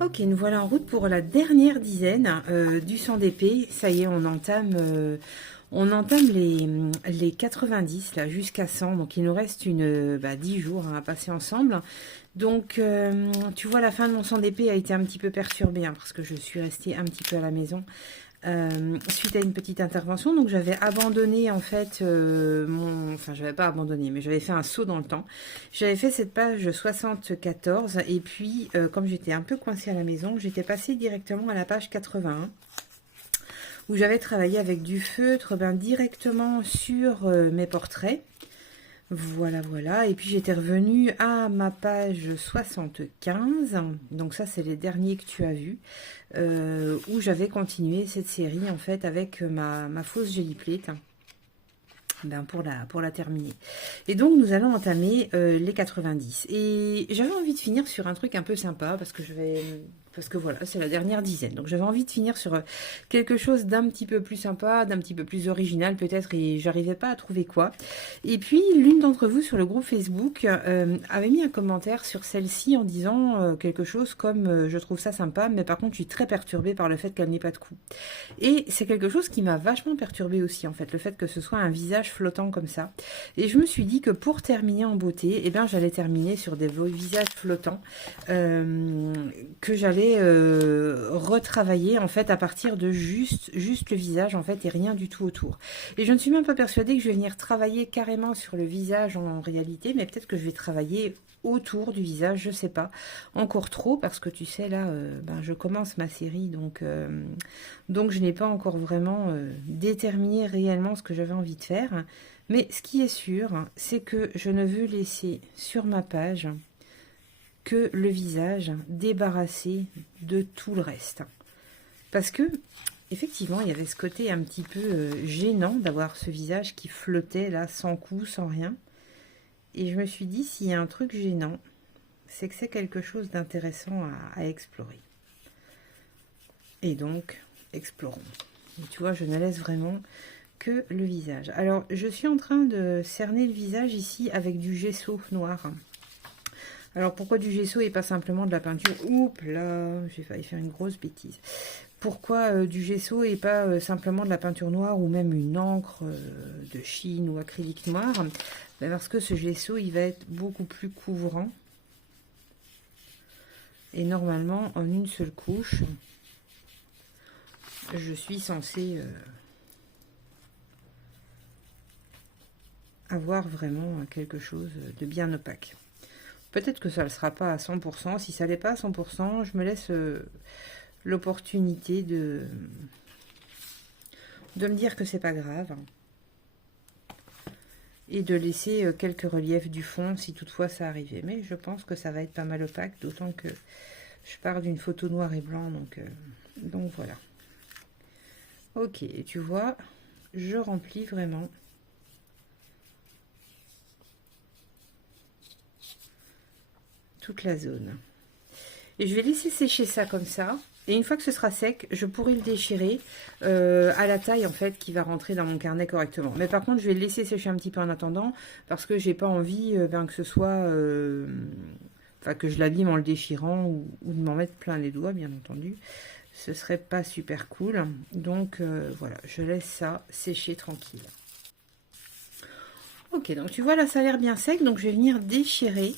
Ok, nous voilà en route pour la dernière dizaine du 100 d'épée. Ça y est, on entame les 90 là jusqu'à 100. Donc il nous reste 10 jours à passer ensemble. Donc tu vois, la fin de mon 100 d'épée a été un petit peu perturbée hein, parce que je suis restée un petit peu à la maison. Suite à une petite intervention, donc j'avais abandonné en fait enfin j'avais pas abandonné, mais j'avais fait un saut dans le temps. J'avais fait cette page 74 et puis comme j'étais un peu coincée à la maison, j'étais passée directement à la page 81 où j'avais travaillé avec du feutre directement sur mes portraits. Voilà, voilà. Et puis j'étais revenue à ma page 75. Donc ça, c'est les derniers que tu as vus. Où j'avais continué cette série, en fait, avec ma fausse Jelly Plate. Ben pour la terminer. Et donc, nous allons entamer les 90. Et j'avais envie de finir sur un truc un peu sympa, parce que voilà, c'est la dernière dizaine. Donc j'avais envie de finir sur quelque chose d'un petit peu plus sympa, d'un petit peu plus original peut-être, et j'arrivais pas à trouver quoi. Et puis l'une d'entre vous sur le groupe Facebook avait mis un commentaire sur celle-ci en disant quelque chose comme je trouve ça sympa, mais par contre je suis très perturbée par le fait qu'elle n'ait pas de cou. Et c'est quelque chose qui m'a vachement perturbée aussi en fait, le fait que ce soit un visage flottant comme ça. Et je me suis dit que pour terminer en beauté, eh bien j'allais terminer sur des visages flottants que j'allais retravailler en fait à partir de juste le visage en fait et rien du tout autour. Et je ne suis même pas persuadée que je vais venir travailler carrément sur le visage en réalité, mais peut-être que je vais travailler autour du visage, je sais pas encore trop parce que tu sais là je commence ma série donc je n'ai pas encore vraiment déterminé réellement ce que j'avais envie de faire, mais ce qui est sûr c'est que je ne veux laisser sur ma page que le visage débarrassé de tout le reste. Parce que, effectivement, il y avait ce côté un petit peu gênant d'avoir ce visage qui flottait là, sans cou, sans rien. Et je me suis dit, s'il y a un truc gênant, c'est que c'est quelque chose d'intéressant à explorer. Et donc, explorons. Et tu vois, je ne laisse vraiment que le visage. Alors, je suis en train de cerner le visage ici avec du gesso noir. Alors pourquoi du gesso et pas simplement de la peinture? Oups là, j'ai failli faire une grosse bêtise. Pourquoi du gesso et pas simplement de la peinture noire ou même une encre de Chine ou acrylique noir? Ben parce que ce gesso, il va être beaucoup plus couvrant. Et normalement, en une seule couche, je suis censée avoir vraiment quelque chose de bien opaque. Peut-être que ça ne le sera pas à 100%. Si ça ne l'est pas à 100%, je me laisse l'opportunité de me dire que c'est pas grave. Et de laisser quelques reliefs du fond si toutefois ça arrivait. Mais je pense que ça va être pas mal opaque, d'autant que je pars d'une photo noir et blanc. Donc voilà. Ok, et tu vois, je remplis vraiment toute la zone. Et je vais laisser sécher ça comme ça. Et une fois que ce sera sec, je pourrai le déchirer à la taille en fait qui va rentrer dans mon carnet correctement. Mais par contre, je vais le laisser sécher un petit peu en attendant parce que j'ai pas envie que ce soit, que je l'abîme en le déchirant ou de m'en mettre plein les doigts, bien entendu. Ce serait pas super cool. Donc voilà, je laisse ça sécher tranquille. Ok, donc tu vois là, ça a l'air bien sec, donc je vais venir déchirer.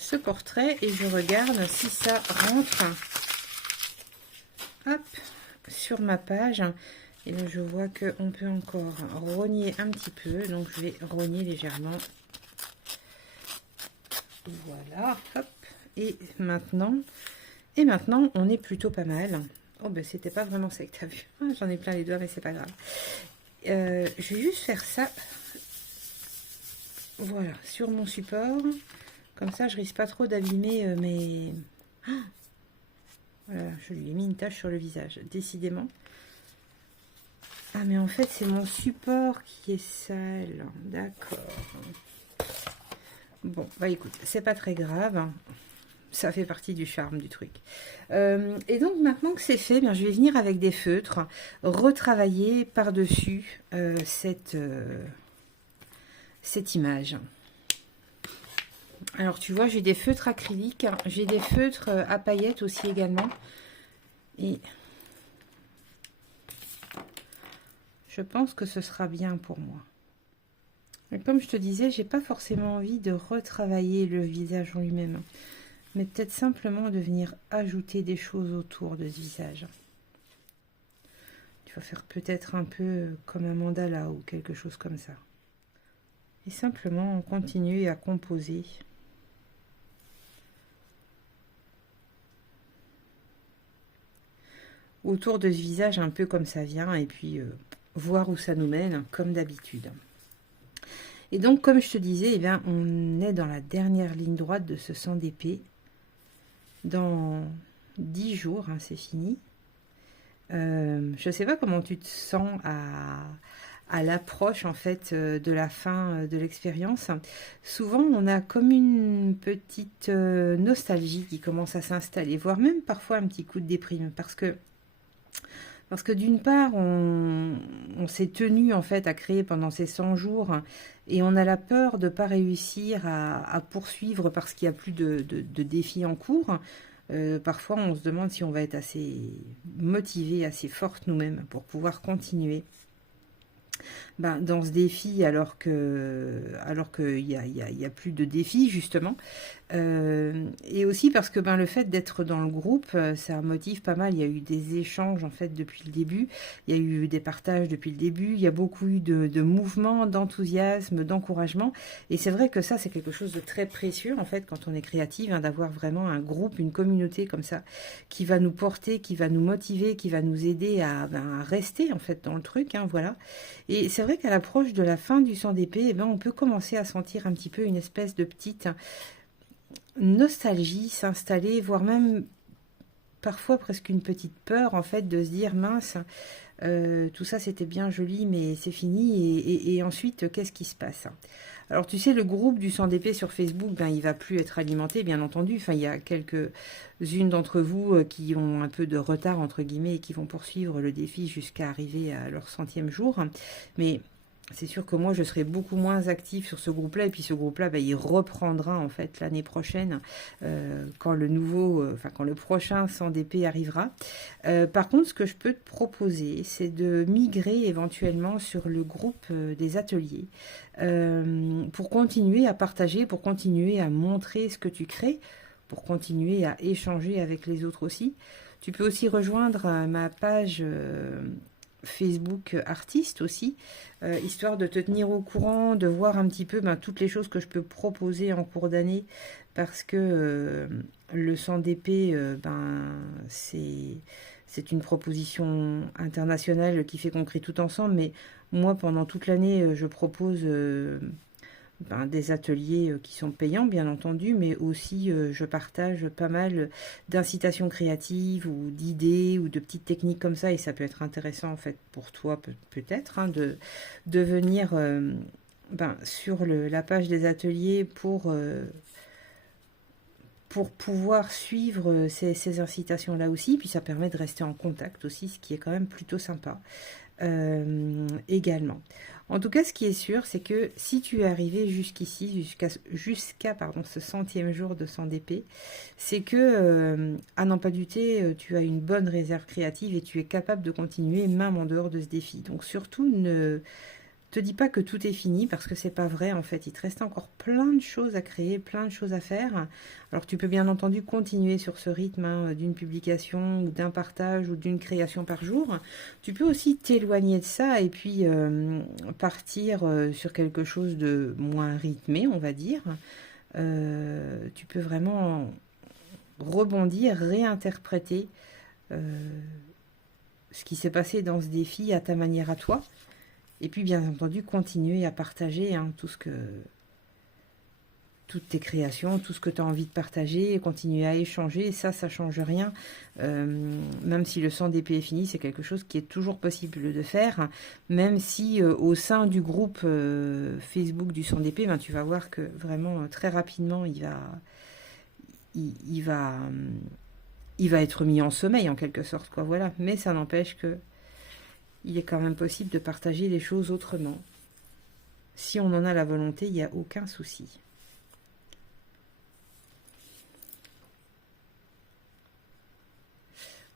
Ce portrait et je regarde si ça rentre hop, sur ma page. Et là je vois qu'on peut encore rogner un petit peu, donc je vais rogner légèrement. Voilà, hop. Et maintenant on est plutôt pas mal. Oh ben c'était pas vraiment sec, t'as vu. J'en ai plein les doigts mais c'est pas grave. Je vais juste faire ça. Voilà, sur mon support. Comme ça, je risque pas trop d'abîmer mes... Voilà, je lui ai mis une tache sur le visage, décidément. Ah, mais en fait, c'est mon support qui est sale. D'accord. Bon, bah écoute, c'est pas très grave. Ça fait partie du charme du truc. Et donc, maintenant que c'est fait, bien, je vais venir avec des feutres, retravailler par-dessus cette image. Alors, tu vois, j'ai des feutres acryliques, j'ai des feutres à paillettes aussi également. Et je pense que ce sera bien pour moi. Et comme je te disais, j'ai pas forcément envie de retravailler le visage en lui-même, mais peut-être simplement de venir ajouter des choses autour de ce visage. Tu vas faire peut-être un peu comme un mandala ou quelque chose comme ça. Et simplement continuer à composer. Autour de ce visage un peu comme ça vient, et puis voir où ça nous mène, comme d'habitude. Et donc, comme je te disais, eh bien, on est dans la dernière ligne droite de ce 100 d'épée. Dans 10 jours, hein, c'est fini. Je ne sais pas comment tu te sens à l'approche en fait de la fin de l'expérience. Souvent, on a comme une petite nostalgie qui commence à s'installer, voire même parfois un petit coup de déprime, parce que d'une part, on s'est tenu en fait à créer pendant ces 100 jours et on a la peur de ne pas réussir à poursuivre parce qu'il n'y a plus de défis en cours. Parfois, on se demande si on va être assez motivé, assez forte nous-mêmes pour pouvoir continuer. Ben, dans ce défi, alors qu'il y a plus de défis justement, et aussi parce que le fait d'être dans le groupe, ça motive pas mal. Il y a eu des échanges en fait depuis le début, il y a eu des partages depuis le début, il y a beaucoup eu de mouvements, d'enthousiasme, d'encouragement, et c'est vrai que ça c'est quelque chose de très précieux en fait quand on est créative, hein, d'avoir vraiment un groupe, une communauté comme ça qui va nous porter, qui va nous motiver, qui va nous aider à rester en fait dans le truc, hein, voilà. Et c'est vrai qu'à l'approche de la fin du 100 d'épée, on peut commencer à sentir un petit peu une espèce de petite nostalgie s'installer, voire même parfois presque une petite peur en fait de se dire mince, tout ça c'était bien joli mais c'est fini et ensuite qu'est-ce qui se passe? Alors tu sais, le groupe du 100 d'épée sur Facebook, il va plus être alimenté bien entendu, enfin il y a quelques-unes d'entre vous qui ont un peu de retard entre guillemets et qui vont poursuivre le défi jusqu'à arriver à leur 100e jour, mais c'est sûr que moi, je serai beaucoup moins active sur ce groupe-là. Et puis ce groupe-là, il reprendra en fait l'année prochaine quand quand le prochain 100 d'épée arrivera. Par contre, ce que je peux te proposer, c'est de migrer éventuellement sur le groupe des ateliers pour continuer à partager, pour continuer à montrer ce que tu crées, pour continuer à échanger avec les autres aussi. Tu peux aussi rejoindre ma page Facebook artiste aussi, histoire de te tenir au courant, de voir un petit peu toutes les choses que je peux proposer en cours d'année, parce que le 100 d'épée, c'est une proposition internationale qui fait qu'on crée tout ensemble, mais moi pendant toute l'année je propose des ateliers qui sont payants bien entendu, mais aussi je partage pas mal d'incitations créatives ou d'idées ou de petites techniques comme ça, et ça peut être intéressant en fait pour toi peut-être hein, de venir sur la page des ateliers pour pouvoir suivre ces incitations là aussi, puis ça permet de rester en contact aussi, ce qui est quand même plutôt sympa également. En tout cas, ce qui est sûr, c'est que si tu es arrivé jusqu'ici, jusqu'à ce 100e jour de 100 d'épée, c'est que, à n'en pas douter, tu as une bonne réserve créative et tu es capable de continuer même en dehors de ce défi. Donc surtout, ne te dis pas que tout est fini, parce que c'est pas vrai en fait. Il te reste encore plein de choses à créer, plein de choses à faire. Alors tu peux bien entendu continuer sur ce rythme d'une publication ou d'un partage ou d'une création par jour. Tu peux aussi t'éloigner de ça et puis partir sur quelque chose de moins rythmé, on va dire. Tu peux vraiment rebondir, réinterpréter ce qui s'est passé dans ce défi à ta manière à toi. Et puis, bien entendu, continuer à partager tout ce que toutes tes créations, tout ce que tu as envie de partager, et continuer à échanger. Et ça change rien. Même si le 100 d'épée est fini, c'est quelque chose qui est toujours possible de faire. Même si au sein du groupe Facebook du 100 d'épée, ben, tu vas voir que vraiment très rapidement, il va être mis en sommeil en quelque sorte, quoi. Voilà. Mais ça n'empêche que il est quand même possible de partager les choses autrement. Si on en a la volonté, il n'y a aucun souci.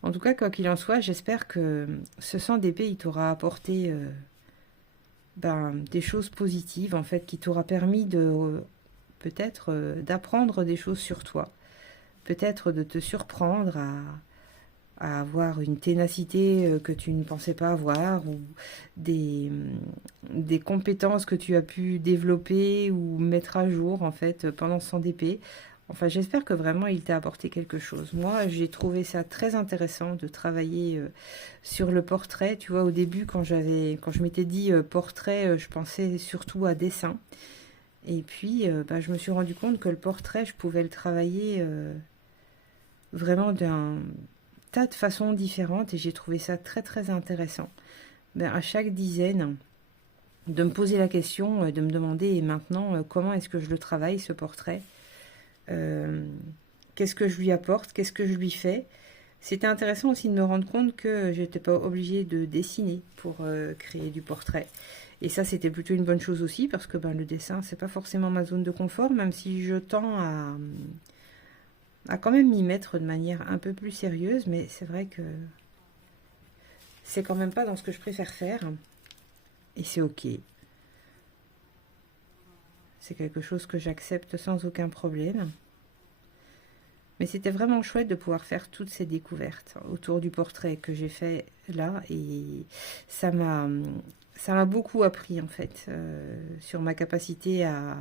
En tout cas, quoi qu'il en soit, j'espère que ce 100 d'épée, il t'aura apporté des choses positives, en fait, qui t'aura permis de peut-être d'apprendre des choses sur toi. Peut-être de te surprendre à avoir une ténacité que tu ne pensais pas avoir, ou des compétences que tu as pu développer ou mettre à jour, en fait, pendant ce 100 d'épée. Enfin, j'espère que vraiment il t'a apporté quelque chose. Moi, j'ai trouvé ça très intéressant de travailler sur le portrait. Tu vois, au début, quand je m'étais dit portrait, je pensais surtout à dessin. Et puis, je me suis rendu compte que le portrait, je pouvais le travailler vraiment d'un tas de façons différentes. Et j'ai trouvé ça très, très intéressant. À chaque dizaine, de me poser la question, de me demander, et maintenant, comment est-ce que je le travaille, ce portrait ? Qu'est-ce que je lui apporte, qu'est-ce que je lui fais. C'était intéressant aussi de me rendre compte que je n'étais pas obligée de dessiner pour créer du portrait. Et ça, c'était plutôt une bonne chose aussi, parce que le dessin, c'est pas forcément ma zone de confort, même si je tends à quand même m'y mettre de manière un peu plus sérieuse, mais c'est vrai que c'est quand même pas dans ce que je préfère faire, et c'est ok. C'est quelque chose que j'accepte sans aucun problème. Mais c'était vraiment chouette de pouvoir faire toutes ces découvertes autour du portrait que j'ai fait là. Et ça m'a beaucoup appris, en fait, sur ma capacité à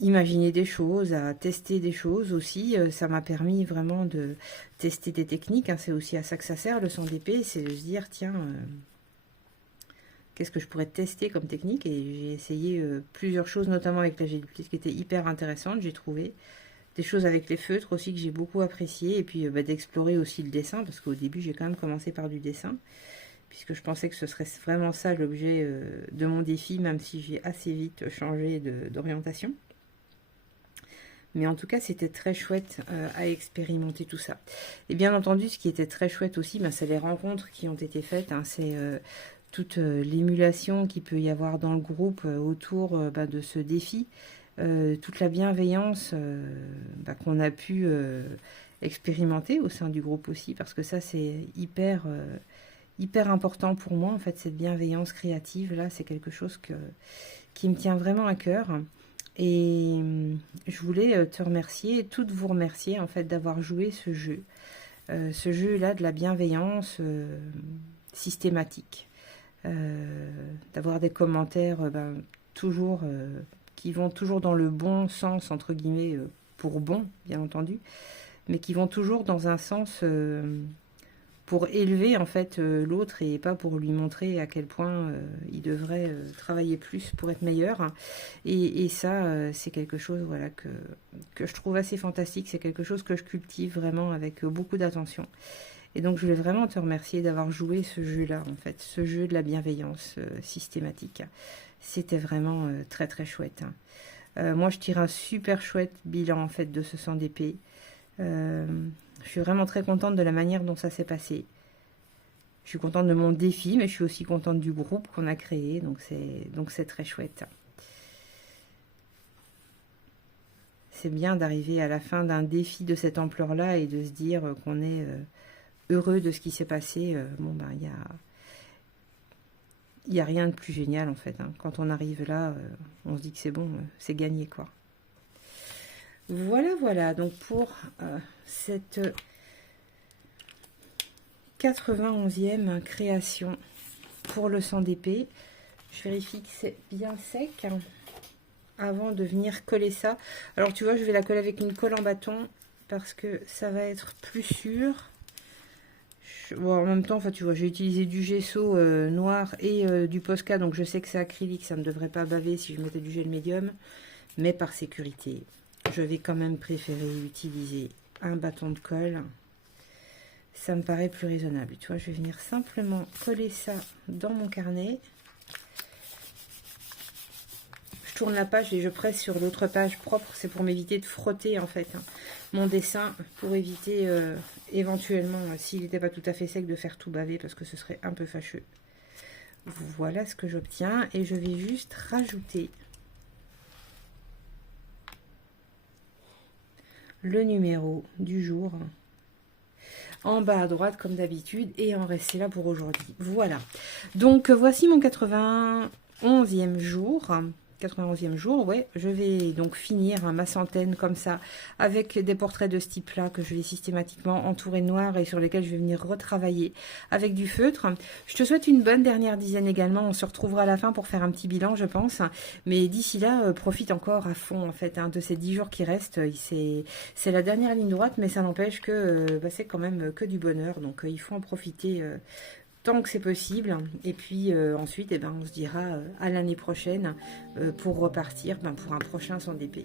imaginer des choses, à tester des choses aussi. Ça m'a permis vraiment de tester des techniques, hein. C'est aussi à ça que ça sert, le 100 d'épée. C'est de se dire, tiens, qu'est-ce que je pourrais tester comme technique. Et j'ai essayé plusieurs choses, notamment avec la géliplice, qui était hyper intéressante, j'ai trouvé. Des choses avec les feutres aussi que j'ai beaucoup apprécié, et puis d'explorer aussi le dessin, parce qu'au début j'ai quand même commencé par du dessin, puisque je pensais que ce serait vraiment ça l'objet de mon défi, même si j'ai assez vite changé d'orientation. Mais en tout cas, c'était très chouette à expérimenter tout ça. Et bien entendu, ce qui était très chouette aussi, c'est les rencontres qui ont été faites, hein. C'est toute l'émulation qu'il peut y avoir dans le groupe autour de ce défi. Toute la bienveillance qu'on a pu expérimenter au sein du groupe aussi, parce que ça c'est hyper important pour moi, en fait. Cette bienveillance créative là, c'est quelque chose qui me tient vraiment à cœur. Et je voulais te remercier, toutes vous remercier, en fait, d'avoir joué ce jeu là de la bienveillance systématique, d'avoir des commentaires toujours qui vont toujours dans le bon sens, entre guillemets, pour bon, bien entendu, mais qui vont toujours dans un sens pour élever, en fait, l'autre, et pas pour lui montrer à quel point il devrait travailler plus pour être meilleur. Et ça, c'est quelque chose, voilà, que je trouve assez fantastique. C'est quelque chose que je cultive vraiment avec beaucoup d'attention. Et donc, je voulais vraiment te remercier d'avoir joué ce jeu-là, en fait, ce jeu de la bienveillance systématique. C'était vraiment très très chouette, hein. Moi, je tire un super chouette bilan, en fait, de ce 100 d'épée. Je suis vraiment très contente de la manière dont ça s'est passé. Je suis contente de mon défi, mais je suis aussi contente du groupe qu'on a créé, donc c'est très chouette. C'est bien d'arriver à la fin d'un défi de cette ampleur-là et de se dire qu'on est heureux de ce qui s'est passé. Il n'y a rien de plus génial, en fait, hein. Quand on arrive là, on se dit que c'est bon, c'est gagné, quoi. Voilà, donc pour cette 91e création pour le 100 d'épée, je vérifie que c'est bien sec, hein, avant de venir coller ça. Alors tu vois, je vais la coller avec une colle en bâton parce que ça va être plus sûr. Bon, en même temps, enfin, tu vois, j'ai utilisé du gesso noir et du Posca, donc je sais que c'est acrylique, ça ne devrait pas baver si je mettais du gel médium. Mais par sécurité, je vais quand même préférer utiliser un bâton de colle. Ça me paraît plus raisonnable. Tu vois, je vais venir simplement coller ça dans mon carnet. Je tourne la page et je presse sur l'autre page propre. C'est pour m'éviter de frotter en fait mon dessin, pour éviter éventuellement, s'il n'était pas tout à fait sec, de faire tout baver parce que ce serait un peu fâcheux. Voilà ce que j'obtiens et je vais juste rajouter le numéro du jour en bas à droite comme d'habitude et en rester là pour aujourd'hui. Voilà, donc voici mon 91e jour. 91e jour, ouais, je vais donc finir ma centaine comme ça, avec des portraits de ce type-là que je vais systématiquement entourer de noir et sur lesquels je vais venir retravailler avec du feutre. Je te souhaite une bonne dernière dizaine également, on se retrouvera à la fin pour faire un petit bilan, je pense, mais d'ici là, profite encore à fond, en fait, de ces 10 jours qui restent. C'est la dernière ligne droite, mais ça n'empêche que c'est quand même que du bonheur, donc il faut en profiter tant que c'est possible, et puis ensuite on se dira à l'année prochaine pour repartir pour un prochain sans d'épée.